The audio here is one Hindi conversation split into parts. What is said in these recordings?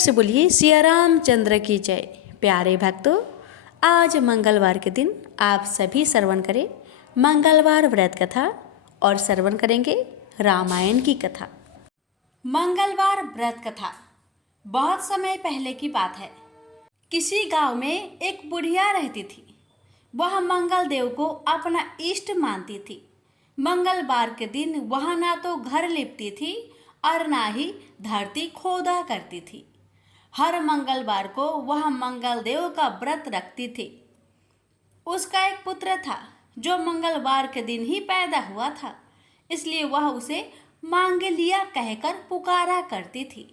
से बोलिए सिया रामचंद्र की जय। प्यारे भक्तों, आज मंगलवार के दिन आप सभी श्रवण करें मंगलवार व्रत कथा और श्रवण करेंगे रामायण की कथा। मंगलवार व्रत कथा बहुत समय पहले की बात है। किसी गांव में एक बुढ़िया रहती थी। वह मंगल देव को अपना इष्ट मानती थी। मंगलवार के दिन वह ना तो घर लिपती थी और ना ही धरती खोदा करती थी। हर मंगलवार को वह मंगल देव का व्रत रखती थी। उसका एक पुत्र था जो मंगलवार के दिन ही पैदा हुआ था, इसलिए वह उसे मांगलिया कहकर पुकारा करती थी।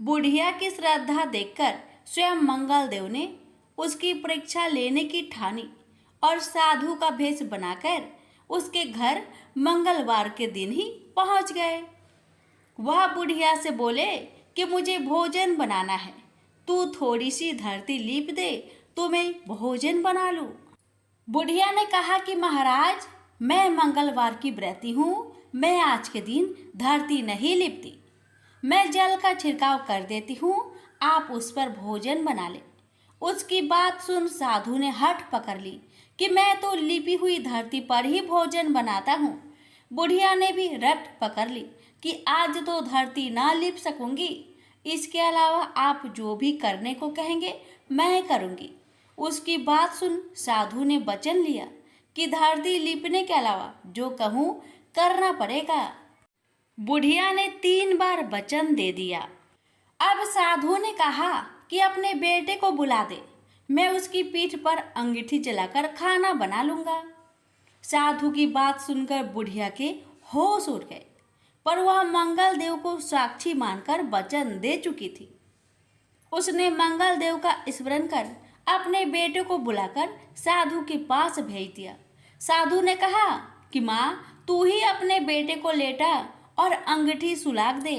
बुढ़िया की श्रद्धा देखकर स्वयं मंगल देव ने उसकी परीक्षा लेने की ठानी और साधु का भेष बनाकर उसके घर मंगलवार के दिन ही पहुंच गए। वह बुढ़िया से बोले कि मुझे भोजन बनाना है, तू थोड़ी सी धरती लीप दे तो मैं भोजन बना लूं। बुढ़िया ने कहा कि महाराज, मैं मंगलवार की व्रती हूँ, मैं आज के दिन धरती नहीं लिपती, मैं जल का छिड़काव कर देती हूँ, आप उस पर भोजन बना ले। उसकी बात सुन साधु ने हठ पकड़ ली कि मैं तो लिपी हुई धरती पर ही भोजन बनाता हूँ। बुढ़िया ने भी रट पकड़ ली कि आज तो धरती ना लिप सकूंगी, इसके अलावा आप जो भी करने को कहेंगे मैं करूंगी। उसकी बात सुन साधु ने वचन लिया कि धरती लिपने के अलावा जो कहूँ करना पड़ेगा। बुढ़िया ने 3 बार वचन दे दिया। अब साधु ने कहा कि अपने बेटे को बुला दे, मैं उसकी पीठ पर अंगीठी जलाकर खाना बना लूंगा। साधु की बात सुनकर बुढ़िया के होश उड़ गए, पर वह मंगल देव को साक्षी मानकर वचन दे चुकी थी। उसने मंगल देव का स्मरण कर अपने बेटे को बुलाकर साधु के पास भेज दिया। साधु ने कहा कि माँ, तू ही अपने बेटे को लेटा और अंगीठी सुलाग दे।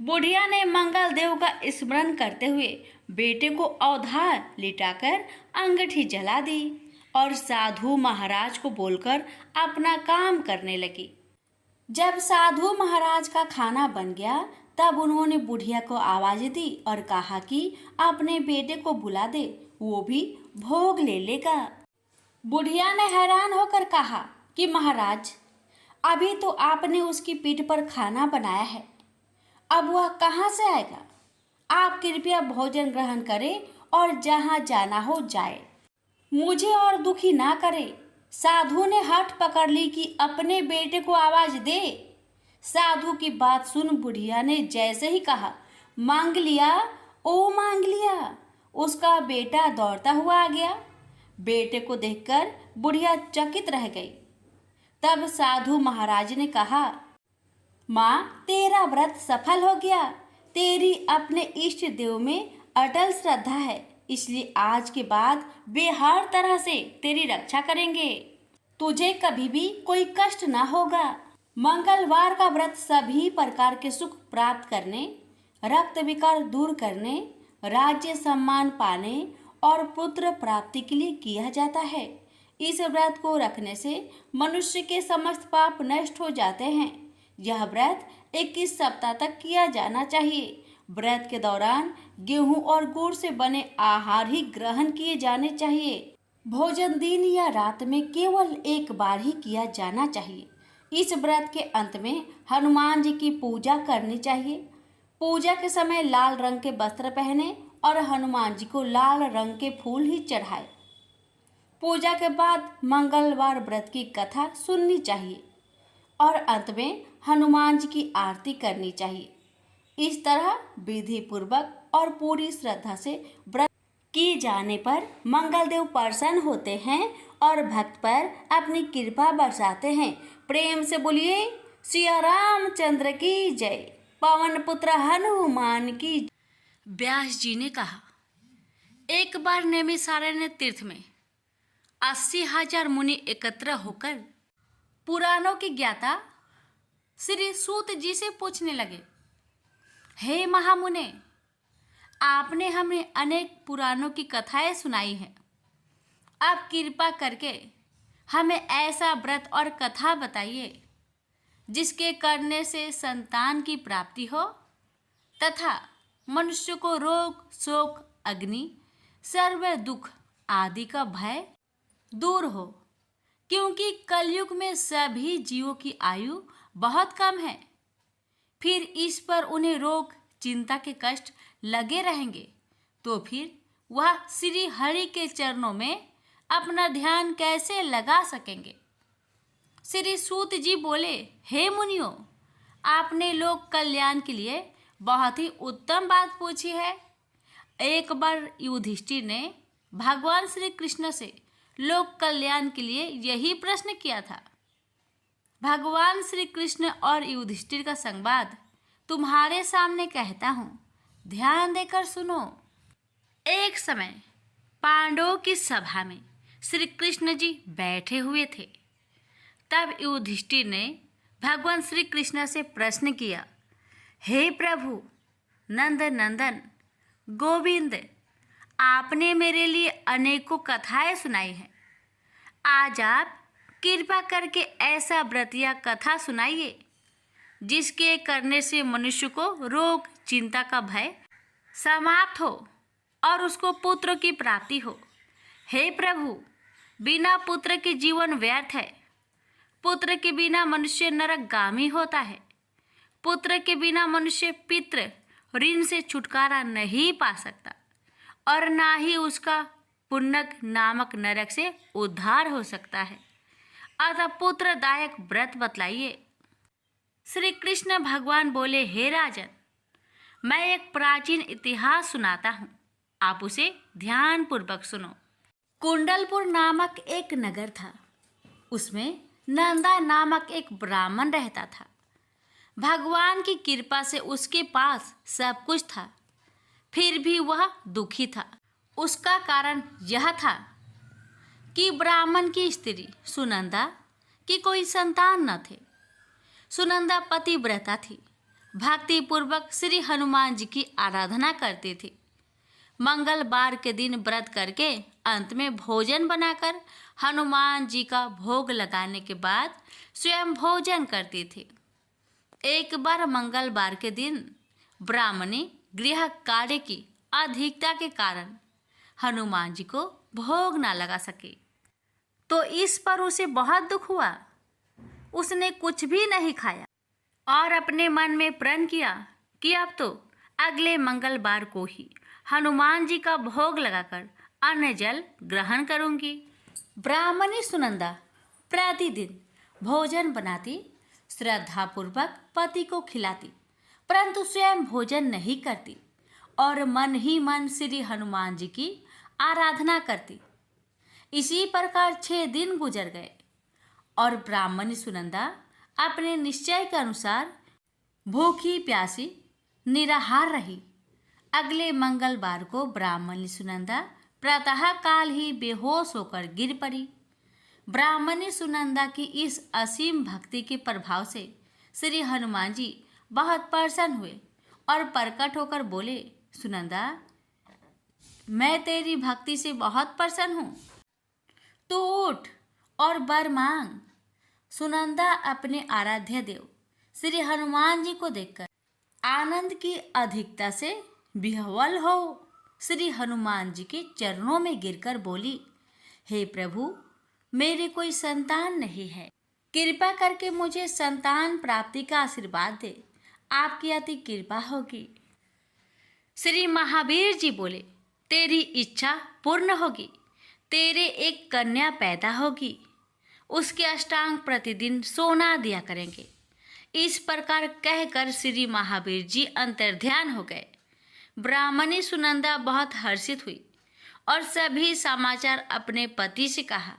बुढ़िया ने मंगल देव का स्मरण करते हुए बेटे को अवधार लिटाकर अंगीठी जला दी और साधु महाराज को बोलकर अपना काम करने लगी। जब साधु महाराज का खाना बन गया तब उन्होंने बुढ़िया को आवाज दी और कहा कि अपने बेटे को बुला दे, वो भी भोग ले लेगा। बुढ़िया ने हैरान होकर कहा कि महाराज, अभी तो आपने उसकी पीठ पर खाना बनाया है, अब वह कहाँ से आएगा? आप कृपया भोजन ग्रहण करें और जहाँ जाना हो जाए, मुझे और दुखी ना करे। साधु ने हठ पकड़ ली कि अपने बेटे को आवाज दे। साधु की बात सुन बुढ़िया ने जैसे ही कहा, मांग लिया, ओ मांग लिया, उसका बेटा दौड़ता हुआ आ गया। बेटे को देखकर बुढ़िया चकित रह गई। तब साधु महाराज ने कहा, माँ, तेरा व्रत सफल हो गया, तेरी अपने इष्ट देव में अटल श्रद्धा है, इसलिए आज के बाद वे हर तरह से तेरी रक्षा करेंगे, तुझे कभी भी कोई कष्ट ना होगा। मंगलवार का व्रत सभी प्रकार के सुख प्राप्त करने, रक्त विकार दूर करने, राज्य सम्मान पाने और पुत्र प्राप्ति के लिए किया जाता है। इस व्रत को रखने से मनुष्य के समस्त पाप नष्ट हो जाते हैं। यह व्रत 21 सप्ताह तक किया जाना चाहिए। व्रत के दौरान गेहूं और गुड़ से बने आहार ही ग्रहण किए जाने चाहिए। भोजन दिन या रात में केवल एक बार ही किया जाना चाहिए। इस व्रत के अंत में हनुमान जी की पूजा करनी चाहिए। पूजा के समय लाल रंग के वस्त्र पहने और हनुमान जी को लाल रंग के फूल ही चढ़ाए। पूजा के बाद मंगलवार व्रत की कथा सुननी चाहिए और अंत में हनुमान जी की आरती करनी चाहिए। इस तरह विधि पूर्वक और पूरी श्रद्धा से व्रत किए जाने पर मंगल देव प्रसन्न होते हैं और भक्त पर अपनी कृपा बरसाते हैं। प्रेम से बोलिए सिया रामचंद्र की जय। पवन पुत्र हनुमान की। व्यास जी ने कहा, एक बार नैमिषारण्य तीर्थ में 80,000 मुनि एकत्र होकर पुराणों की ज्ञाता श्री सूत जी से पूछने लगे, हे महामुने, आपने हमें अनेक पुराणों की कथाएं सुनाई हैं, आप कृपा करके हमें ऐसा व्रत और कथा बताइए जिसके करने से संतान की प्राप्ति हो तथा मनुष्य को रोग, शोक, अग्नि, सर्व दुख आदि का भय दूर हो, क्योंकि कलयुग में सभी जीवों की आयु बहुत कम है। फिर इस पर उन्हें रोग, चिंता के कष्ट लगे रहेंगे, तो फिर वह श्री हरि के चरणों में अपना ध्यान कैसे लगा सकेंगे। श्री सूत जी बोले, हे मुनियों, आपने लोक कल्याण के लिए बहुत ही उत्तम बात पूछी है। एक बार युधिष्ठिर ने भगवान श्री कृष्ण से लोक कल्याण के लिए यही प्रश्न किया था। भगवान श्री कृष्ण और युधिष्ठिर का संवाद तुम्हारे सामने कहता हूँ, ध्यान देकर सुनो। एक समय पांडवों की सभा में श्री कृष्ण जी बैठे हुए थे। तब युधिष्ठिर ने भगवान श्री कृष्ण से प्रश्न किया, हे प्रभु, नंद नंदन, गोविंद, आपने मेरे लिए अनेकों कथाएं सुनाई हैं। आज आप कृपा करके ऐसा व्रत या कथा सुनाइए जिसके करने से मनुष्य को रोग, चिंता का भय समाप्त हो और उसको पुत्र की प्राप्ति हो। हे प्रभु, बिना पुत्र के जीवन व्यर्थ है। पुत्र के बिना मनुष्य नरकगामी होता है। पुत्र के बिना मनुष्य पितृ ऋण से छुटकारा नहीं पा सकता और ना ही उसका पुण्यक नामक नरक से उद्धार हो सकता है। अतः पुत्रदायक व्रत बतलाइए। श्री कृष्ण भगवान बोले, हे राजन, मैं एक प्राचीन इतिहास सुनाता हूँ, आप उसे ध्यान पूर्वक सुनो। कुंडलपुर नामक एक नगर था। उसमें नंदा नामक एक ब्राह्मण रहता था। भगवान की कृपा से उसके पास सब कुछ था, फिर भी वह दुखी था। उसका कारण यह था कि ब्राह्मण की स्त्री सुनंदा की कोई संतान न थे। सुनंदा पतिव्रता थी, भक्ति पूर्वक श्री हनुमान जी की आराधना करती थी। मंगलवार के दिन व्रत करके अंत में भोजन बनाकर हनुमान जी का भोग लगाने के बाद स्वयं भोजन करती थी। एक बार मंगलवार के दिन ब्राह्मणी गृह कार्य की अधिकता के कारण हनुमान जी को भोग ना लगा सके, तो इस पर उसे बहुत दुख हुआ। उसने कुछ भी नहीं खाया और अपने मन में प्रण किया कि अब तो अगले मंगलवार को ही हनुमान जी का भोग लगाकर अन्न जल ग्रहण करूंगी। ब्राह्मणी सुनंदा प्रतिदिन भोजन बनाती, श्रद्धापूर्वक पति को खिलाती, परंतु स्वयं भोजन नहीं करती और मन ही मन श्री हनुमान जी की आराधना करती। इसी प्रकार 6 दिन गुजर गए और ब्राह्मणी सुनंदा अपने निश्चय के अनुसार भूखी प्यासी निराहार रही। अगले मंगलवार को ब्राह्मणी सुनंदा प्रातः काल ही बेहोश होकर गिर पड़ी। ब्राह्मणी सुनंदा की इस असीम भक्ति के प्रभाव से श्री हनुमान जी बहुत प्रसन्न हुए और प्रकट होकर बोले, सुनंदा, मैं तेरी भक्ति से बहुत प्रसन्न हूँ, तू उठ और वर मांग। सुनंदा अपने आराध्य देव श्री हनुमान जी को देखकर आनंद की अधिकता से विह्वल हो श्री हनुमान जी के चरणों में गिरकर बोली, हे प्रभु, मेरे कोई संतान नहीं है, कृपा करके मुझे संतान प्राप्ति का आशीर्वाद दे, आपकी अति कृपा होगी। श्री महावीर जी बोले, तेरी इच्छा पूर्ण होगी, तेरे एक कन्या पैदा होगी, उसके अष्टांग प्रतिदिन सोना दिया करेंगे। इस प्रकार कहकर श्री महावीर जी अंतर्ध्यान हो गए। ब्राह्मणी सुनंदा बहुत हर्षित हुई और सभी समाचार अपने पति से कहा।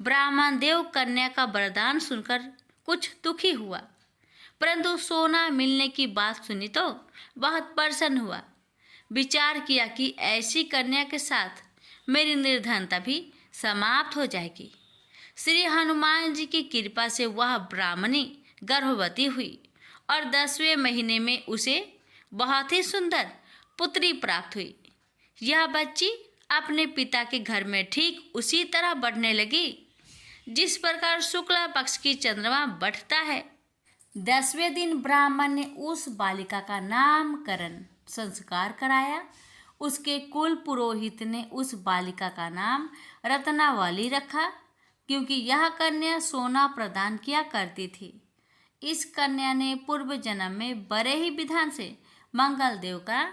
ब्राह्मण देव कन्या का वरदान सुनकर कुछ दुखी हुआ, परंतु सोना मिलने की बात सुनी तो बहुत प्रसन्न हुआ। विचार किया कि ऐसी कन्या के साथ मेरी निर्धनता भी समाप्त हो जाएगी। श्री हनुमान जी की कृपा से वह ब्राह्मणी गर्भवती हुई और 10वें महीने में उसे बहुत ही सुंदर पुत्री प्राप्त हुई। यह बच्ची अपने पिता के घर में ठीक उसी तरह बढ़ने लगी जिस प्रकार शुक्ला पक्ष की चंद्रमा बढ़ता है। 10वें दिन ब्राह्मण ने उस बालिका का नामकरण संस्कार कराया। उसके कुल पुरोहित ने उस बालिका का नाम रत्नावली रखा, क्योंकि यह कन्या सोना प्रदान किया करती थी। इस कन्या ने पूर्व जन्म में बड़े ही विधान से मंगल देव का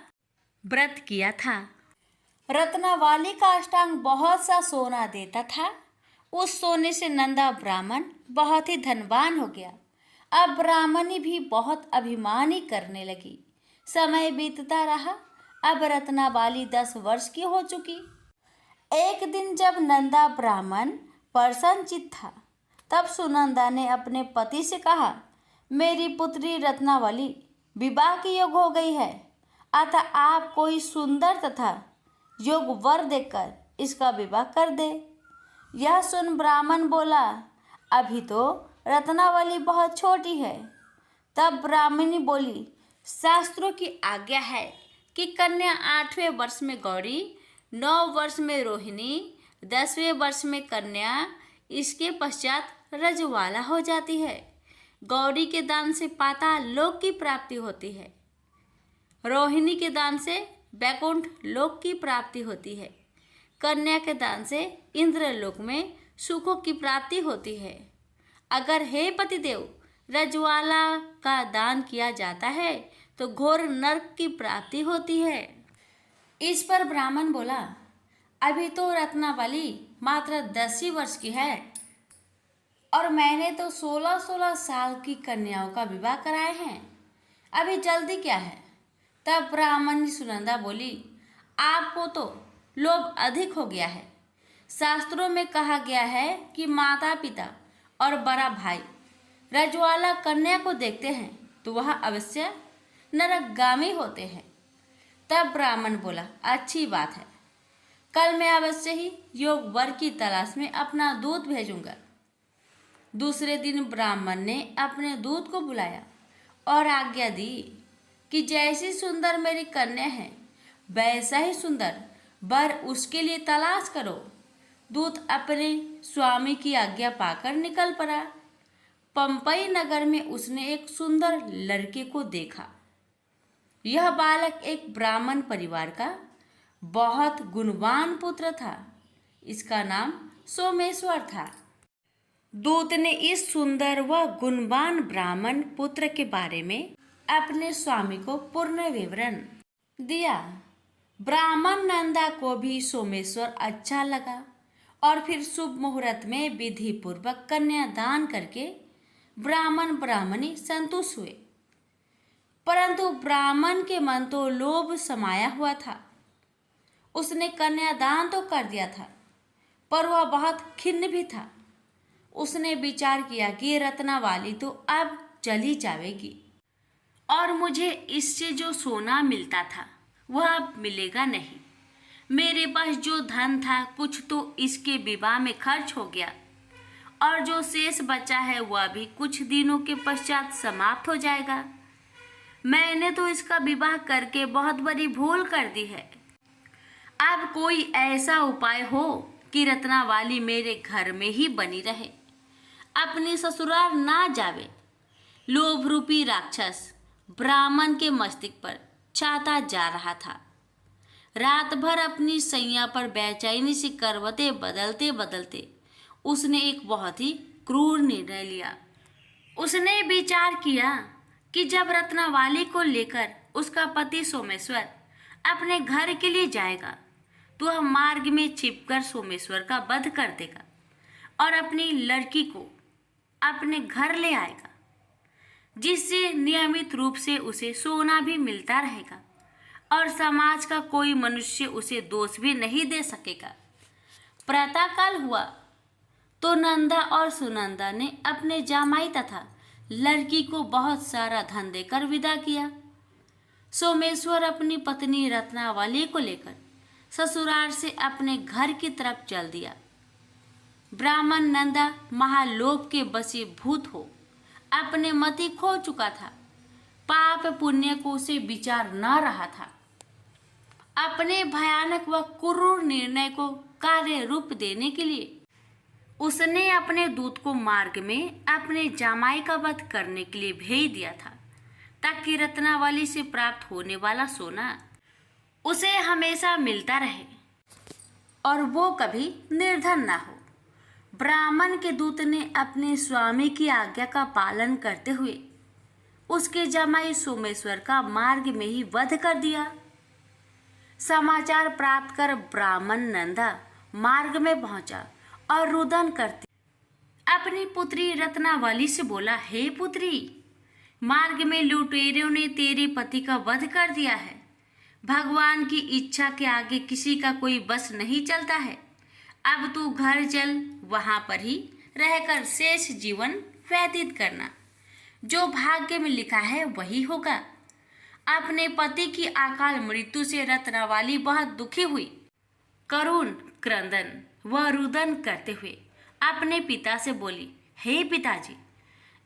व्रत किया था। रत्नावली का अष्टांग बहुत सा सोना देता था। उस सोने से नंदा ब्राह्मण बहुत ही धनवान हो गया। अब ब्राह्मणी भी बहुत अभिमानी करने लगी। समय बीतता रहा। अब रत्नावली 10 वर्ष की हो चुकी। एक दिन जब नंदा ब्राह्मण प्रसन्नचित्त था, तब सुनंदा ने अपने पति से कहा, मेरी पुत्री रत्नावली विवाह की योग हो गई है, अतः आप कोई सुंदर तथा योग वर देकर इसका विवाह कर दे। यह सुन ब्राह्मण बोला, अभी तो रत्नावली बहुत छोटी है। तब ब्राह्मणी बोली, शास्त्रों की आज्ञा है कि कन्या 8वें वर्ष में गौरी, 9 वर्ष में रोहिणी, 10वें वर्ष में कन्या, इसके पश्चात रजवाला हो जाती है। गौरी के दान से पाताल लोक की प्राप्ति होती है। रोहिणी के दान से वैकुंठ लोक की प्राप्ति होती है। कन्या के दान से इंद्रलोक में सुखों की प्राप्ति होती है। अगर हे पतिदेव रजवाला का दान किया जाता है तो घोर नरक की प्राप्ति होती है। इस पर ब्राह्मण बोला, अभी तो रत्नावली मात्र 10 ही वर्ष की है और मैंने तो 16-16 साल की कन्याओं का विवाह कराए हैं, अभी जल्दी क्या है। तब ब्राह्मणी सुनंदा बोली, आपको तो लोभ अधिक हो गया है। शास्त्रों में कहा गया है कि माता पिता और बड़ा भाई रजवाला कन्या को देखते हैं तो वह अवश्य नरकगामी होते हैं। तब ब्राह्मण बोला, अच्छी बात है, कल मैं अवश्य ही योग वर की तलाश में अपना दूत भेजूंगा। दूसरे दिन ब्राह्मण ने अपने दूत को बुलाया और आज्ञा दी कि जैसी सुंदर मेरी कन्या है वैसा ही सुंदर वर उसके लिए तलाश करो। दूत अपने स्वामी की आज्ञा पाकर निकल पड़ा। पंपई नगर में उसने एक सुंदर लड़के को देखा। यह बालक एक ब्राह्मण परिवार का बहुत गुणवान पुत्र था। इसका नाम सोमेश्वर था। दूत ने इस सुंदर व गुणवान ब्राह्मण पुत्र के बारे में अपने स्वामी को पूर्ण विवरण दिया। ब्राह्मण नंदा को भी सोमेश्वर अच्छा लगा और फिर शुभ मुहूर्त में विधि पूर्वक कन्यादान करके ब्राह्मण ब्राह्मणी संतुष्ट हुए। परंतु ब्राह्मण के मन तो लोभ समाया हुआ था। उसने कन्यादान तो कर दिया था, पर वह बहुत खिन्न भी था। उसने विचार किया कि रत्नावली तो अब चली जाएगी और मुझे इससे जो सोना मिलता था वह अब मिलेगा नहीं। मेरे पास जो धन था कुछ तो इसके विवाह में खर्च हो गया और जो शेष बचा है वह भी कुछ दिनों के पश्चात समाप्त हो जाएगा। मैंने तो इसका विवाह करके बहुत बड़ी भूल कर दी है। अब कोई ऐसा उपाय हो कि रत्नावली मेरे घर में ही बनी रहे, अपनी ससुराल ना जावे। लोभ रूपी राक्षस ब्राह्मण के मस्तिष्क पर छाता जा रहा था। रात भर अपनी सैया पर बेचैनी से करवटें बदलते बदलते उसने एक बहुत ही क्रूर निर्णय लिया। उसने विचार किया कि जब रत्नावली को लेकर उसका पति सोमेश्वर अपने घर के लिए जाएगा तो वह मार्ग में छिपकर सोमेश्वर का वध कर देगा और अपनी लड़की को अपने घर ले आएगा, जिससे नियमित रूप से उसे सोना भी मिलता रहेगा और समाज का कोई मनुष्य उसे दोष भी नहीं दे सकेगा। प्रातःकाल हुआ तो नंदा और सुनंदा ने अपने जामाई तथा लड़की को बहुत सारा धन देकर विदा किया। सोमेश्वर अपनी पत्नी रत्नावली को लेकर ससुराल से अपने घर की तरफ चल दिया। ब्राह्मण नंदा महालोभ के वशीभूत हो अपने मति खो चुका था। पाप पुण्य को उसे विचार न रहा था। अपने भयानक व क्रूर निर्णय को कार्य रूप देने के लिए उसने अपने दूत को मार्ग में अपने जामाई का वध करने के लिए भेज दिया था। ताकि रत्नावली से प्राप्त होने वाला सोना उसे हमेशा मिलता रहे और वो कभी निर्धन ना हो। ब्राह्मण के दूत ने अपने स्वामी की आज्ञा का पालन करते हुए उसके जमाई सोमेश्वर का मार्ग में ही वध कर दिया। समाचार प्राप्त कर ब्राह्मण नंदा मार्ग में पहुंचा और रुदन करते अपनी पुत्री रत्नावली से बोला, हे पुत्री, मार्ग में लुटेरों ने तेरे पति का वध कर दिया है। भगवान की इच्छा के आगे किसी का कोई बस नहीं चलता है। अब तू घर चल, वहां पर ही रहकर शेष जीवन व्यतीत करना। जो भाग्य में लिखा है वही होगा। अपने पति की अकाल मृत्यु से रत्नावली बहुत दुखी हुई। करुण क्रंदन व रुदन करते हुए अपने पिता से बोली, हे पिताजी,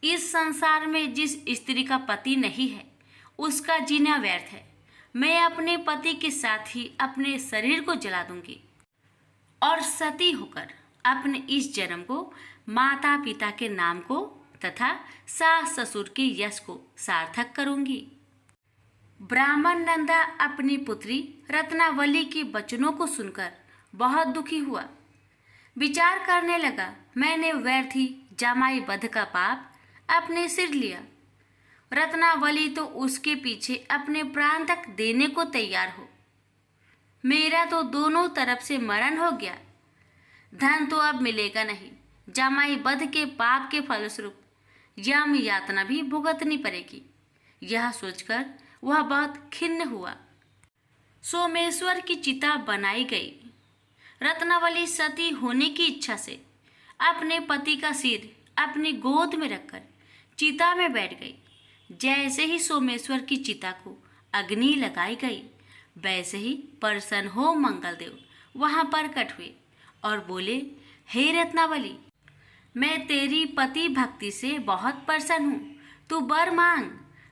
इस संसार में जिस स्त्री का पति नहीं है उसका जीना व्यर्थ है। मैं अपने पति के साथ ही अपने शरीर को जला दूंगी और सती होकर अपने इस जन्म को माता पिता के नाम को तथा सास ससुर के यश को सार्थक करूंगी। ब्राह्मण नंदा अपनी पुत्री रत्नावली के वचनों को सुनकर बहुत दुखी हुआ। विचार करने लगा, मैंने व्यर्थ ही जमाई वध का पाप अपने सिर लिया। रत्नावली तो उसके पीछे अपने प्राण तक देने को तैयार हो। मेरा तो दोनों तरफ से मरण हो गया। धन तो अब मिलेगा नहीं। जमाई वध के पाप के फलस्वरूप यम यातना भी भुगतनी पड़ेगी। यह सोचकर वह बहुत खिन्न हुआ। सोमेश्वर की चिता बनाई गई। रत्नावली सती होने की इच्छा से अपने पति का सिर अपनी गोद में रखकर चिता में बैठ गई। जैसे ही सोमेश्वर की चिता को अग्नि लगाई गई, वैसे ही प्रसन्न हो मंगलदेव वहां प्रकट हुए और बोले, हे रत्नावली, मैं तेरी पति भक्ति से बहुत प्रसन्न हूँ, तू वर मांग।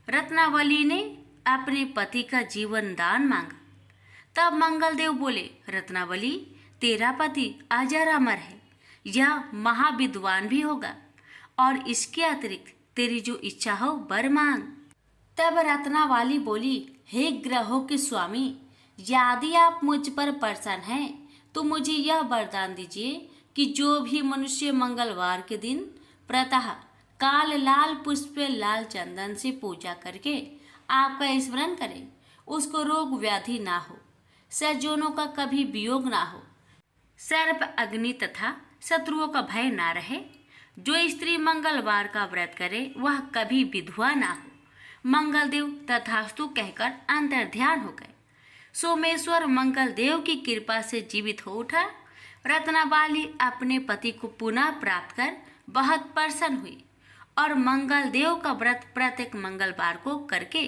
रत्नावली ने अपने पति का जीवन दान मांगा। तब मंगलदेव बोले, रत्नावली, तेरा पति अजर अमर है, यह महाविद्वान भी होगा और इसके अतिरिक्त तेरी जो इच्छा हो वर मांग। तब रत्नावली बोली, हे ग्रहों के स्वामी, यदि आप मुझ पर प्रसन्न हैं तो मुझे यह वरदान दीजिए कि जो भी मनुष्य मंगलवार के दिन प्रातः काल लाल पुष्प लाल चंदन से पूजा करके आपका स्मरण करे, उसको रोग व्याधि ना हो, सज्जनों का कभी वियोग ना हो, सर्प अग्नि तथा शत्रुओं का भय ना रहे। जो स्त्री मंगलवार का व्रत करे वह कभी विधवा ना हो। मंगलदेव तथास्तु कहकर अंतर्ध्यान हो गए। सोमेश्वर मंगलदेव की कृपा से जीवित हो उठा। रत्नावली अपने पति को पुनः प्राप्त कर बहुत प्रसन्न हुई और मंगलदेव का व्रत प्रत्येक मंगलवार को करके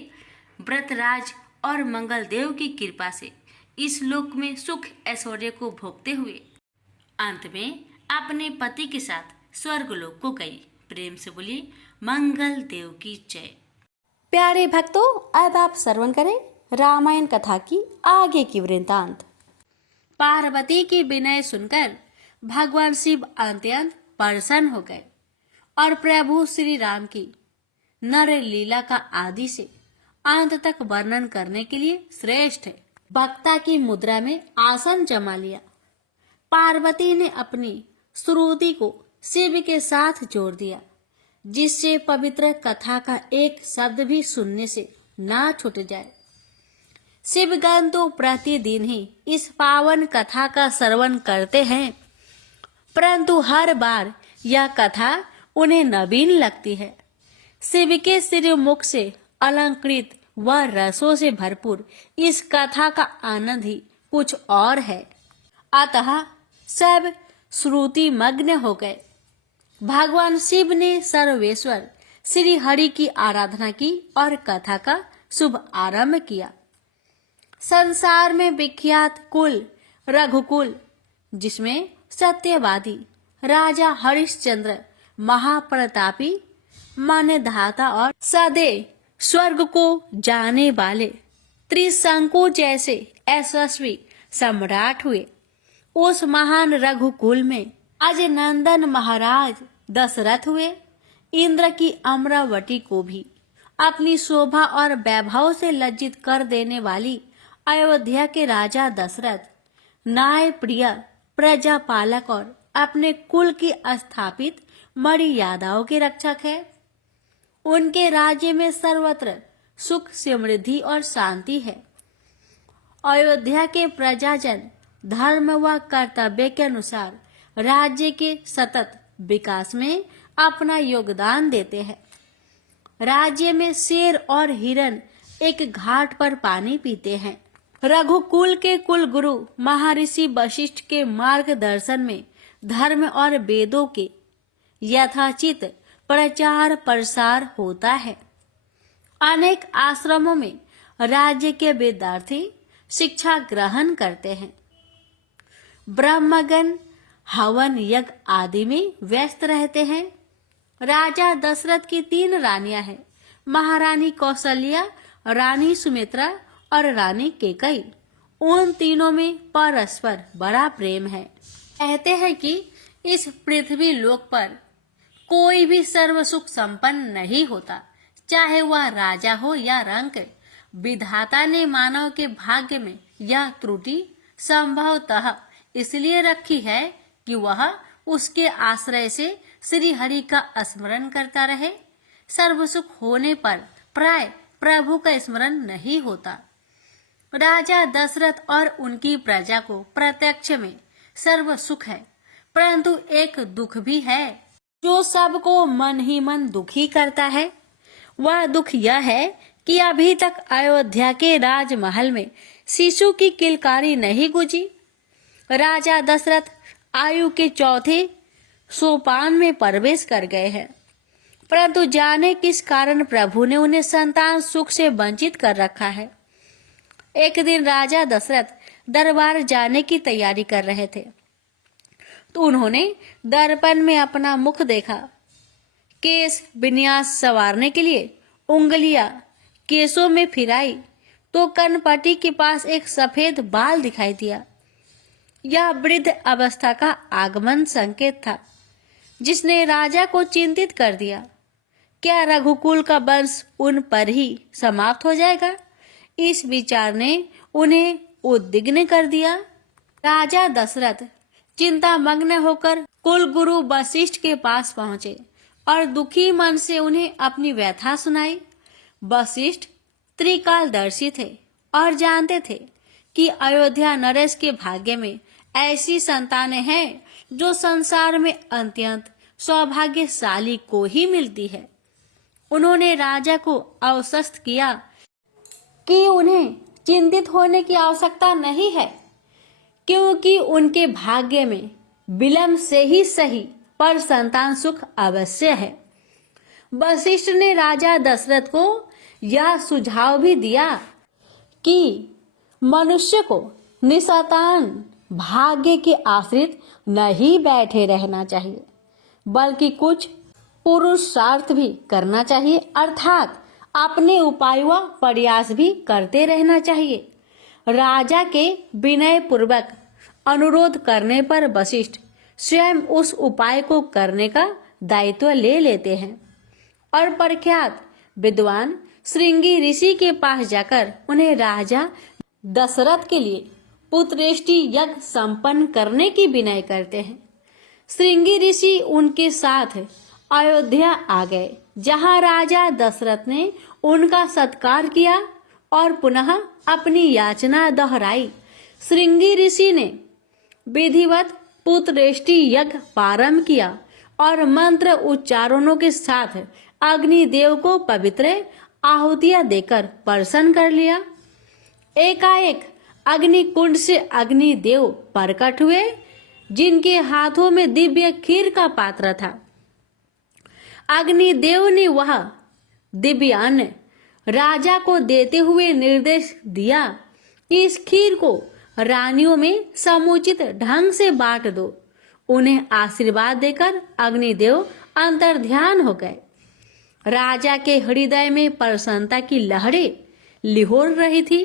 व्रतराज और मंगलदेव की कृपा से इस लोक में सुख ऐश्वर्य को भोगते हुए अंत में अपने पति के साथ स्वर्गलोक को गई। प्रेम से बोलिए मंगल देव की जय। प्यारे भक्तों, अब आप श्रवण करें रामायण कथा की आगे की वृत्तांत। पार्वती की विनय सुनकर भगवान शिव अत्यंत प्रसन्न हो गए और प्रभु श्री राम की नर लीला का आदि से अंत तक वर्णन करने के लिए श्रेष्ठ है। भक्ता की मुद्रा में आसन जमा लिया। पार्वती ने अपनी श्रुति को शिव के साथ जोड़ दिया, जिससे पवित्र कथा का एक शब्द भी सुनने से ना छूट जाए। शिवगण तो प्रतिदिन ही इस पावन कथा का श्रवण करते हैं, परंतु हर बार यह कथा उन्हें नवीन लगती है। शिव के श्रीमुख से अलंकृत व रसों से भरपूर इस कथा का आनंद ही कुछ और है। अतः सब श्रुति मग्न हो गए। भगवान शिव ने सर्वेश्वर श्री हरि की आराधना की और कथा का शुभ आरंभ किया। संसार में विख्यात कुल रघुकुल, जिसमें सत्यवादी राजा हरिश्चंद्र महाप्रतापी मान्यधाता और सदैव स्वर्ग को जाने वाले त्रिशंकु जैसे यशस्वी सम्राट हुए। उस महान रघुकुल में अजय नंदन महाराज दशरथ हुए। इंद्र की अमरावती को भी अपनी शोभा और वैभव से लज्जित कर देने वाली अयोध्या के राजा दशरथ न्याय प्रिय, प्रजा पालक और अपने कुल की स्थापित मर्यादाओं के रक्षक है। उनके राज्य में सर्वत्र सुख, समृद्धि और शांति है। अयोध्या के प्रजाजन धर्म व कर्तव्य के अनुसार राज्य के सतत विकास में अपना योगदान देते हैं। राज्य में शेर और हिरण एक घाट पर पानी पीते हैं। रघुकुल के कुल गुरु महर्षि वशिष्ठ के मार्गदर्शन में धर्म और वेदों के यथाचित प्रचार प्रसार होता है। अनेक आश्रमों में राज्य के विद्यार्थी शिक्षा ग्रहण करते हैं। ब्रह्मगण हवन यज्ञ आदि में व्यस्त रहते हैं। राजा दशरथ की 3 रानियां हैं, महारानी कौशल्या, रानी सुमित्रा और रानी केकई। उन तीनों में परस्पर बड़ा प्रेम है। कहते हैं कि इस पृथ्वी लोक पर कोई भी सर्व सुख संपन्न नहीं होता, चाहे वह राजा हो या रंक। विधाता ने मानव के भाग्य में यह त्रुटि संभवतः इसलिए रखी है कि वह उसके आश्रय से श्री हरि का स्मरण करता रहे। सर्व सुख होने पर प्राय प्रभु का स्मरण नहीं होता। राजा दशरथ और उनकी प्रजा को प्रत्यक्ष में सर्व सुख है, परंतु एक दुख भी है जो सबको मन ही मन दुखी करता है। वह दुख यह है कि अभी तक अयोध्या के राजमहल में शिशु की किलकारी नहीं गूंजी। राजा दशरथ आयु के 4थे सोपान में प्रवेश कर गए हैं, परंतु जाने किस कारण प्रभु ने उन्हें संतान सुख से वंचित कर रखा है। एक दिन राजा दशरथ दरबार जाने की तैयारी कर रहे थे, तो उन्होंने दर्पण में अपना मुख देखा। केश विन्यास संवारने के लिए उंगलियां केशों में फिराई तो कनपटी के पास एक सफेद बाल दिखाई दिया। यह वृद्ध अवस्था का आगमन संकेत था, जिसने राजा को चिंतित कर दिया। क्या रघुकुल का वंश उन पर ही समाप्त हो जाएगा? इस विचार ने उन्हें उद्विग्न कर दिया। राजा दशरथ चिंतामग्न होकर कुल गुरु वशिष्ठ के पास पहुंचे और दुखी मन से उन्हें अपनी व्यथा सुनाई। वशिष्ठ त्रिकालदर्शी थे और जानते थे कि अयोध्या नरेश के भाग्य में ऐसी संतानें हैं जो संसार में अत्यंत सौभाग्यशाली को ही मिलती है। उन्होंने राजा को आश्वस्त किया कि उन्हें चिंतित होने की आवश्यकता नहीं है, क्योंकि उनके भाग्य में विलंब से ही सही पर संतान सुख अवश्य है। वशिष्ठ ने राजा दशरथ को यह सुझाव भी दिया कि मनुष्य को निसंतान भाग्य के आश्रित नहीं बैठे रहना चाहिए, बल्कि कुछ पुरुषार्थ भी करना चाहिए, अर्थात अपने उपाय व प्रयास भी करते रहना चाहिए। राजा के विनय पूर्वक अनुरोध करने पर वशिष्ठ स्वयं उस उपाय को करने का दायित्व ले लेते हैं और प्रख्यात विद्वान श्रृंगी ऋषि के पास जाकर उन्हें राजा दशरथ के लिए पुत्रेष्टि यज्ञ संपन्न करने की विनय करते हैं। श्रृंगी ऋषि उनके साथ अयोध्या आ गए, जहां राजा दशरथ ने उनका सत्कार किया और पुनः अपनी याचना दोहराई। श्रृंगी ऋषि ने विधिवत पुत्रेष्टि यज्ञ प्रारंभ किया और मंत्र उच्चारणों के साथ अग्निदेव को पवित्र आहुतियां देकर प्रसन्न कर लिया। एकाएक अग्नि कुंड से अग्निदेव प्रकट हुए, जिनके हाथों में दिव्य खीर का पात्र था। अग्निदेव ने वह दिव्यान्न राजा को देते हुए निर्देश दिया कि इस खीर को रानियों में समुचित ढंग से बांट दो। उन्हें आशीर्वाद देकर अग्निदेव अंतर्ध्यान हो गए। राजा के हृदय में प्रसन्नता की लहरें लिहोर रही थी।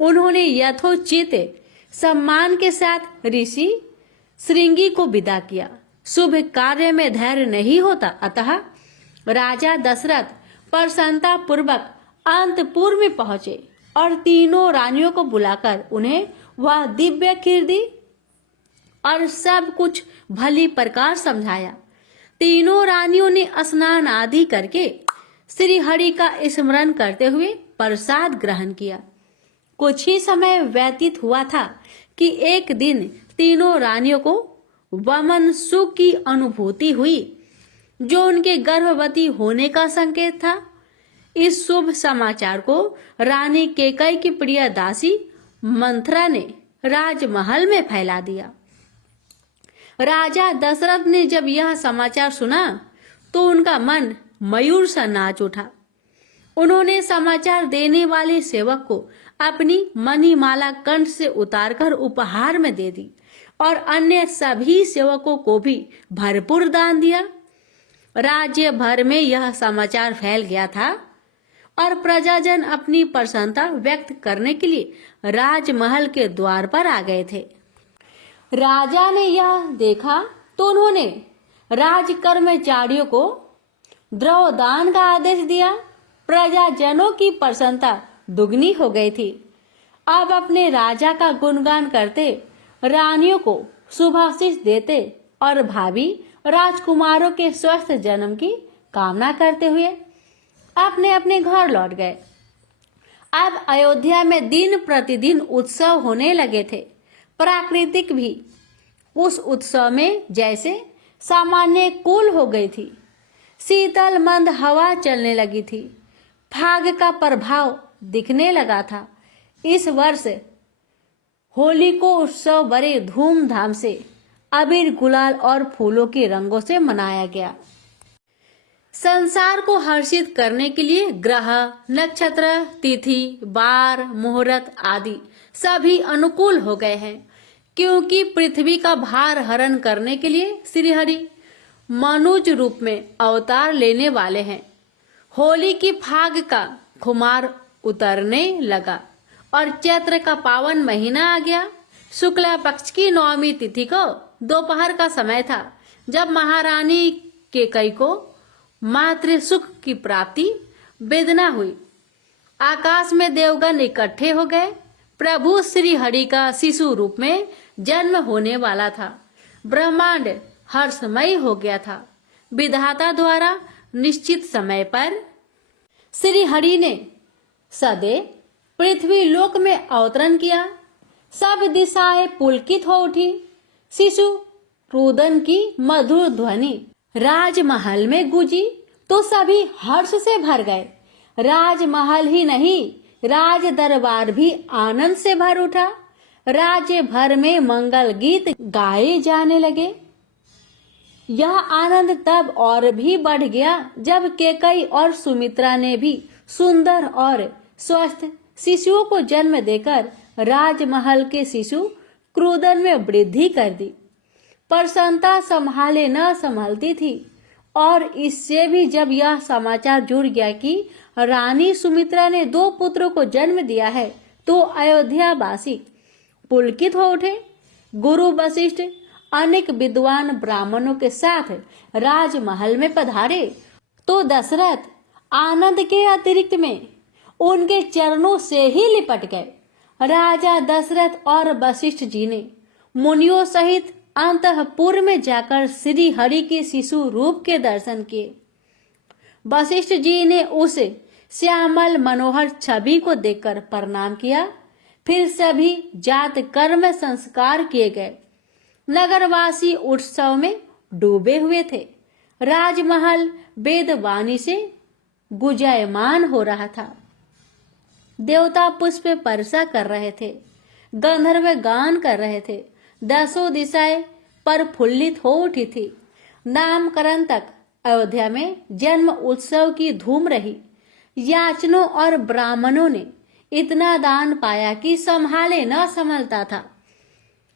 उन्होंने यथोचित सम्मान के साथ ऋषि श्रृंगी को विदा किया। शुभ कार्य में धैर्य नहीं होता, अतः राजा दशरथ प्रसन्नता पूर्वक अंतपुर में पहुंचे और तीनों रानियों को बुलाकर उन्हें वह दिव्य खीर दी और सब कुछ भली प्रकार समझाया। तीनों रानियों ने स्नान आदि करके श्री हरि का स्मरण करते हुए प्रसाद ग्रहण किया। कुछ ही समय व्यतीत हुआ था कि एक दिन तीनों रानियों को वमन सुख की अनुभूति हुई, जो उनके गर्भवती होने का संकेत था। इस शुभ समाचार को रानी केकई की प्रिय दासी मंथरा ने राजमहल में फैला दिया। राजा दशरथ ने जब यह समाचार सुना तो उनका मन मयूर सा नाच उठा। उन्होंने समाचार देने वाले सेवक को अपनी मणिमाला कंठ से उतारकर उपहार में दे दी और अन्य सभी सेवकों को भी भरपूर दान दिया। राज्य भर में यह समाचार फैल गया था और प्रजाजन अपनी प्रसन्नता व्यक्त करने के लिए राजमहल के द्वार पर आ गए थे। राजा ने यह देखा तो उन्होंने राज कर्मचारियों को द्रव्यदान का आदेश दिया। प्रजाजनों की प्रसन्नता दुगनी हो गई थी। अब अपने राजा का गुणगान करते, रानियों को शुभाशीष देते और भावी राजकुमारों के स्वस्थ जन्म की कामना करते हुए अपने अपने घर लौट गए। अब अयोध्या में दिन प्रतिदिन उत्सव होने लगे थे। प्राकृतिक भी उस उत्सव में जैसे सामान्य कूल हो गई थी। शीतल मंद हवा चलने लगी थी। फाग का प्रभाव दिखने लगा था। इस वर्ष होली को उत्सव बड़े धूमधाम से अबीर गुलाल और फूलों के रंगों से मनाया गया। संसार को हर्षित करने के लिए ग्रह, नक्षत्र, तिथि, वार, मुहूर्त आदि सभी अनुकूल हो गए हैं, क्योंकि पृथ्वी का भार हरण करने के लिए श्रीहरि मनुज रूप में अवतार लेने वाले हैं। होली की फाग का खुमार उतरने लगा और चैत्र का पावन महीना आ गया। शुक्ला पक्ष की नवमी तिथि को दोपहर का समय था, जब महारानी केकई को मातृ सुख की प्राप्ति वेदना हुई। आकाश में देवगण इकट्ठे हो गए। प्रभु श्री हरि का शिशु रूप में जन्म होने वाला था। ब्रह्मांड हर्षमय हो गया था। विधाता द्वारा निश्चित समय पर श्री हरि ने सदैव पृथ्वी लोक में अवतरण किया। सब दिशाएं पुलकित हो उठी। शिशु रुदन की मधुर ध्वनि राजमहल में गूंजी तो सभी हर्ष से भर गए। राजमहल ही नहीं, राज दरबार भी आनंद से भर उठा। राज्य भर में मंगल गीत गाए जाने लगे। यह आनंद तब और भी बढ़ गया जब केकई और सुमित्रा ने भी सुंदर और स्वस्थ शिशुओं को जन्म देकर राजमहल के शिशु क्रोधन में वृद्धि कर दी। प्रसन्नता संभाले न संभलती थी और इससे भी जब यह समाचार जुड़ गया कि रानी सुमित्रा ने 2 पुत्रों को जन्म दिया है तो अयोध्या वासी पुलकित हो उठे। गुरु वशिष्ठ अनेक विद्वान ब्राह्मणों के साथ राजमहल में पधारे तो दशरथ आनंद के अतिरिक्त में उनके चरणों से ही लिपट गए। राजा दशरथ और वशिष्ठ जी ने मुनियों सहित अंतःपुर में जाकर श्री हरि के शिशु रूप के दर्शन किए। वशिष्ठ जी ने उस श्यामल मनोहर छवि को देखकर प्रणाम किया। फिर सभी जात कर्म संस्कार किए गए। नगरवासी उत्सव में डूबे हुए थे। राजमहल वेदवाणी से गुंजायमान हो रहा था। देवता पुष्प वर्षा कर रहे थे। गंधर्व गान कर रहे थे। 10 दिशाएं प्रफुल्लित हो उठी थी। नामकरण तक अयोध्या में जन्म उत्सव की धूम रही। याचनों और ब्राह्मणों ने इतना दान पाया कि संभाले न संभलता था।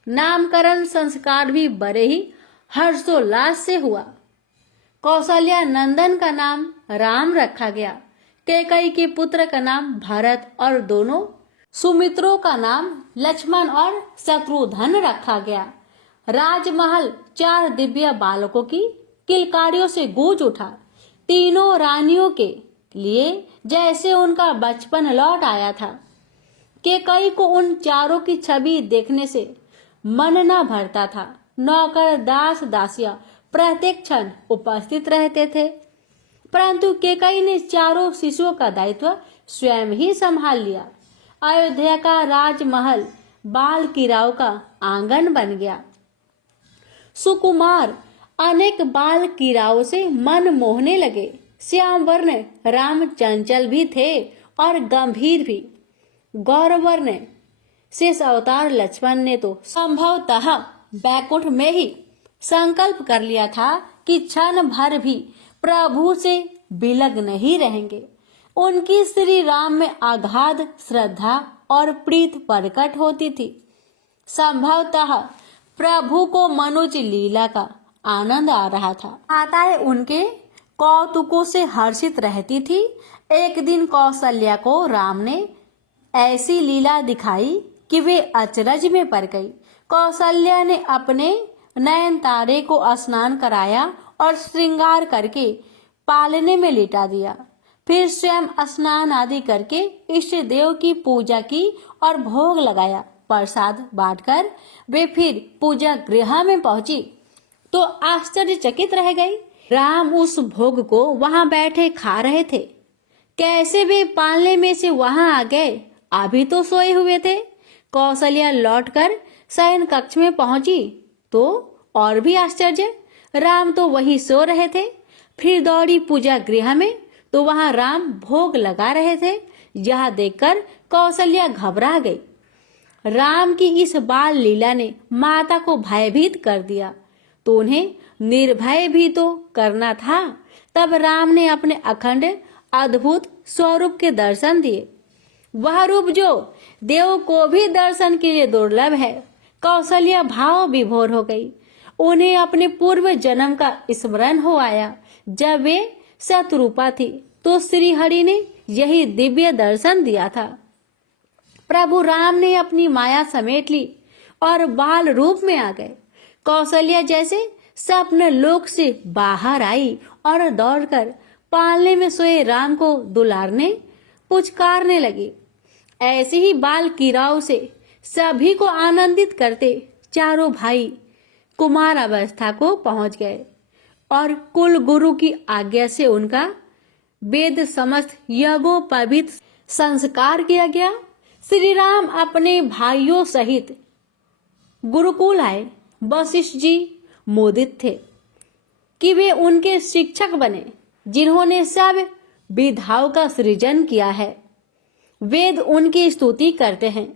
नामकरण संस्कार भी बड़े ही हर्षोल्लास से हुआ। कौशल्या नंदन का नाम राम रखा गया। कैकेयी के पुत्र का नाम भरत और दोनों सुमित्रों का नाम लक्ष्मण और शत्रुघ्न रखा गया। राजमहल 4 दिव्य बालकों की किलकारियों से गूंज उठा। तीनों रानियों के लिए जैसे उनका बचपन लौट आया था। केकई को उन चारों की छवि देखने से मन न भरता था। नौकर दास दासियां प्रत्येक क्षण उपस्थित रहते थे, परंतु केकई ने चारों शिशुओं का दायित्व स्वयं ही संभाल लिया। अयोध्या का राजमहल बाल किराओं का आंगन बन गया। सुकुमार अनेक बाल किराओं से मन मोहने लगे। श्याम वर्ण राम चंचल भी थे और गंभीर भी। गौरवर्ण शेष अवतार लक्ष्मण ने तो संभवतः बैकुंठ में ही संकल्प कर लिया था कि क्षण भर भी प्रभु से विलग नहीं रहेंगे। उनकी श्री राम में अगाध श्रद्धा और प्रीत प्रकट होती थी। संभवतः प्रभु को मनोज लीला का आनंद आ रहा था। माताएं उनके कौतुकों से हर्षित रहती थी। एक दिन कौशल्या को राम ने ऐसी लीला दिखाई कि वे अचरज में पड़ गई। कौशल्या ने अपने नयन तारे को स्नान कराया और श्रृंगार करके पालने में लिटा दिया। फिर स्वयं स्नान आदि करके इष्ट देव की पूजा की और भोग लगाया। प्रसाद बांटकर वे फिर पूजा गृह में पहुंची तो आश्चर्यचकित रह गई। राम उस भोग को वहां बैठे खा रहे थे। कैसे वे पालने में से वहां आ गए? अभी तो सोए हुए थे। कौशल्या लौटकर शयन कक्ष में पहुंची तो और भी आश्चर्य, राम तो वही सो रहे थे। फिर दौड़ी पूजा गृह में तो वहां राम भोग लगा रहे थे। यह देखकर कौशल्या घबरा गई। राम की इस बाल लीला ने माता को भयभीत कर दिया, तो उन्हें निर्भय भी तो करना था। तब राम ने अपने अखंड अद्भुत स्वरूप के दर्शन दिए। वह रूप जो देव को भी दर्शन के लिए दुर्लभ है। कौशल्या भाव विभोर हो गई। उन्हें अपने पूर्व जन्म का स्मरण हो आया। जब वे शतरूपा थी तो श्री हरि ने यही दिव्य दर्शन दिया था। प्रभु राम ने अपनी माया समेट ली और बाल रूप में आ गए। कौशल्या जैसे स्वप्न लोक से बाहर आई और दौड़कर पालने में सोए राम को दुलारने पुचकारने लगी। ऐसे ही बाल किराओं से सभी को आनंदित करते चारों भाई कुमार अवस्था को पहुंच गए और कुल गुरु की आज्ञा से उनका वेद समस्त यज्ञोपवीत संस्कार किया गया। श्री राम अपने भाइयों सहित गुरुकुल आए। वशिष्ठ जी मोदित थे कि वे उनके शिक्षक बने, जिन्होंने सब विधाओं का सृजन किया है। वेद उनकी स्तुति करते हैं।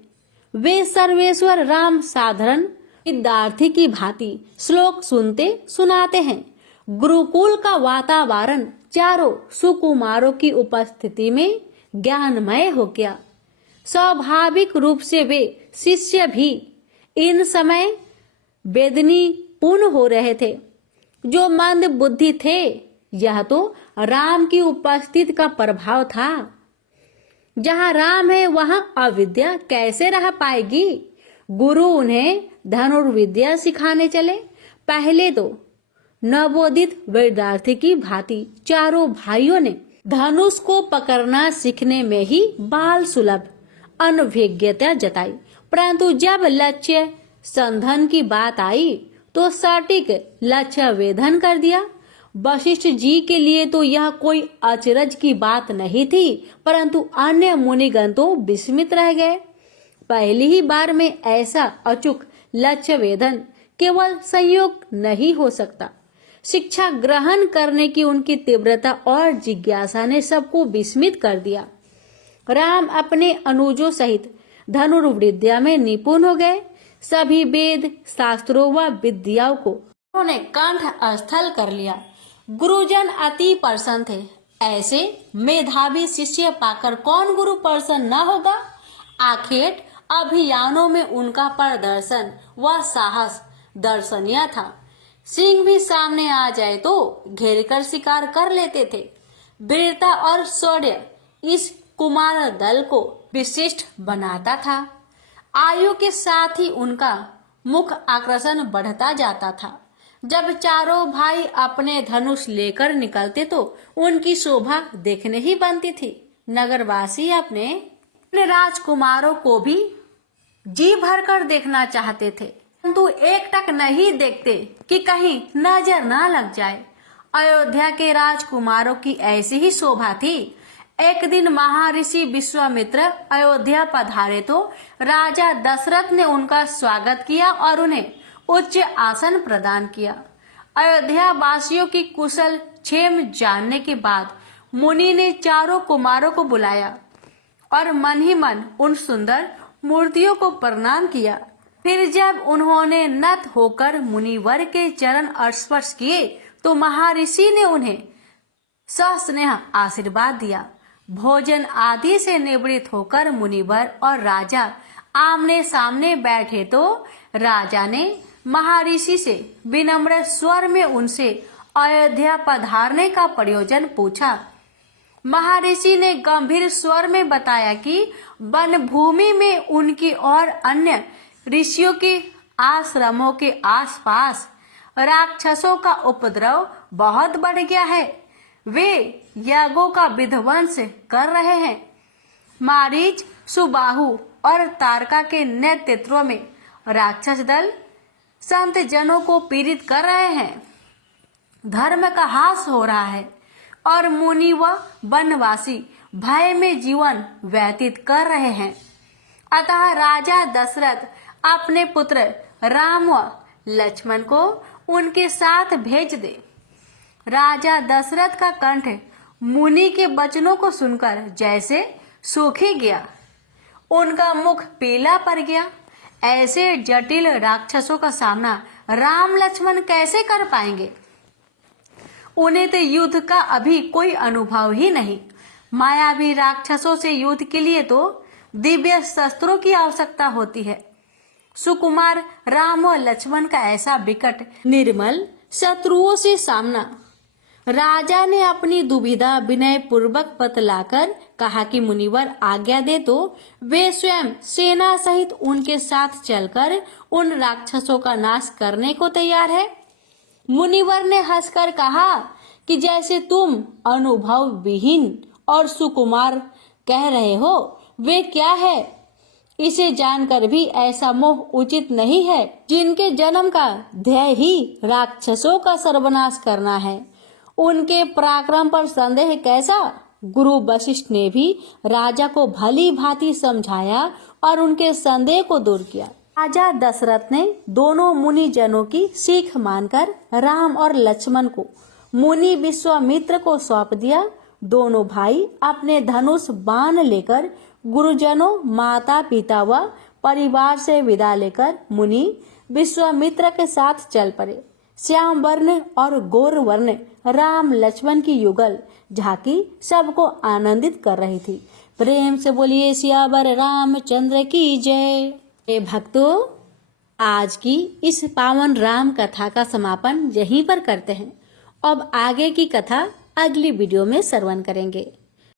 वे सर्वेश्वर राम साधारण विद्यार्थी की भांति श्लोक सुनते सुनाते हैं। गुरुकुल का वातावरण चारों सुकुमारों की उपस्थिति में ज्ञानमय हो गया। स्वाभाविक रूप से वे शिष्य भी इन समय वेदनी पूर्ण हो रहे थे। जो मंद बुद्धि थे, यह तो राम की उपस्थिति का प्रभाव था। जहां राम है वहां अविद्या कैसे रह पाएगी? गुरु उन्हें धनुर्विद्या सिखाने चले। पहले तो नवोदित विद्यार्थी की भांति चारों भाइयों ने धनुष को पकड़ना सीखने में ही बाल सुलभ अनभिज्ञता जताई, परंतु जब लक्ष्य संधन की बात आई तो सटीक लक्ष्य वेधन कर दिया। वशिष्ठ जी के लिए तो यह कोई अचरज की बात नहीं थी, परंतु अन्य मुनिगण तो विस्मित रह गए। पहली ही बार में ऐसा अचूक लक्ष्य वेधन केवल संयोग नहीं हो सकता। शिक्षा ग्रहण करने की उनकी तीव्रता और जिज्ञासा ने सबको विस्मित कर दिया। राम अपने अनुजों सहित धनुर्विद्या में निपुण हो गए। सभी वेद शास्त्रों व विद्याओं को उन्होंने कंठ स्थल कर लिया। गुरुजन अति प्रसन्न थे। ऐसे मेधावी शिष्य पाकर कौन गुरु प्रसन्न न होगा? आखिर अभियानों में उनका प्रदर्शन व साहस दर्शनीय था। सिंह भी सामने आ जाए तो घेर कर शिकार कर लेते थे। वीरता और शौर्य इस कुमार दल को विशिष्ट बनाता था। आयु के साथ ही उनका मुख आकर्षण बढ़ता जाता था। जब चारों भाई अपने धनुष लेकर निकलते तो उनकी शोभा देखने ही बनती थी। नगरवासी अपने राजकुमारों को भी जी भरकर देखना चाहते थे, परंतु एक टक नहीं देखते कि कहीं नजर ना लग जाए। अयोध्या के राजकुमारों की ऐसी ही शोभा थी। एक दिन महर्षि विश्वामित्र अयोध्या पधारे तो राजा दशरथ ने उनका स्वागत किया और उन्हें उच्च आसन प्रदान किया। अयोध्या वासियों की कुशल क्षेम जानने के बाद मुनि ने चारों कुमारों को बुलाया और मन ही मन उन सुंदर मूर्तियों को प्रणाम किया। फिर जब उन्होंने नत होकर मुनिवर के चरण स्पर्श किए तो महर्षि ने उन्हें सस्नेह आशीर्वाद दिया। भोजन आदि से निवृत्त होकर मुनिवर और राजा आमने सामने बैठे तो राजा ने महर्षि से विनम्र स्वर में उनसे अयोध्या पधारने का प्रयोजन पूछा। महर्षि ने गंभीर स्वर में बताया कि वन भूमि में उनकी और अन्य ऋषियों के आश्रमों के आसपास राक्षसों का उपद्रव बहुत बढ़ गया है। वे यागों का विध्वंस कर रहे हैं। मारीच, सुबाहु और तारका के नेतृत्व में राक्षस दल संत जनों को पीड़ित कर रहे हैं। धर्म का ह्रास हो रहा है और मुनि व वनवासी भय में जीवन व्यतीत कर रहे हैं। अतः राजा दशरथ अपने पुत्र राम व लक्ष्मण को उनके साथ भेज दे। राजा दशरथ का कंठ मुनि के वचनों को सुनकर जैसे सूख ही गया। उनका मुख पीला पड़ गया। ऐसे जटिल राक्षसों का सामना राम लक्ष्मण कैसे कर पाएंगे? उन्हें तो युद्ध का अभी कोई अनुभव ही नहीं। मायावी राक्षसों से युद्ध के लिए तो दिव्य शस्त्रों की आवश्यकता होती है। सुकुमार राम और लक्ष्मण का ऐसा विकट निर्मल शत्रुओं से सामना। राजा ने अपनी दुविधा विनय पूर्वक बतलाकर कहा कि मुनिवर आज्ञा दे तो वे स्वयं सेना सहित उनके साथ चलकर उन राक्षसों का नाश करने को तैयार है। मुनिवर ने हंसकर कहा कि जैसे तुम अनुभव विहीन और सुकुमार कह रहे हो, वे क्या है इसे जानकर भी ऐसा मोह उचित नहीं है, जिनके जन्म का ध्येय ही राक्षसों का सर्वनाश करना है। उनके पराक्रम पर संदेह कैसा? गुरु वशिष्ठ ने भी राजा को भली भांति समझाया और उनके संदेह को दूर किया। राजा दशरथ ने दोनों मुनि जनों की सीख मानकर राम और लक्ष्मण को मुनि विश्वामित्र को सौंप दिया। दोनों भाई अपने धनुष बाण लेकर गुरुजनों, माता पिता व परिवार से विदा लेकर मुनि विश्वामित्र के साथ चल पड़े। श्याम वर्ण और गौर वर्ण राम लक्ष्मण की युगल झांकी सबको आनंदित कर रही थी। प्रेम से बोलिए सियावर रामचंद्र की जय। हे भक्तों, आज की इस पावन राम कथा का समापन यहीं पर करते हैं। अब आगे की कथा अगली वीडियो में श्रवण करेंगे।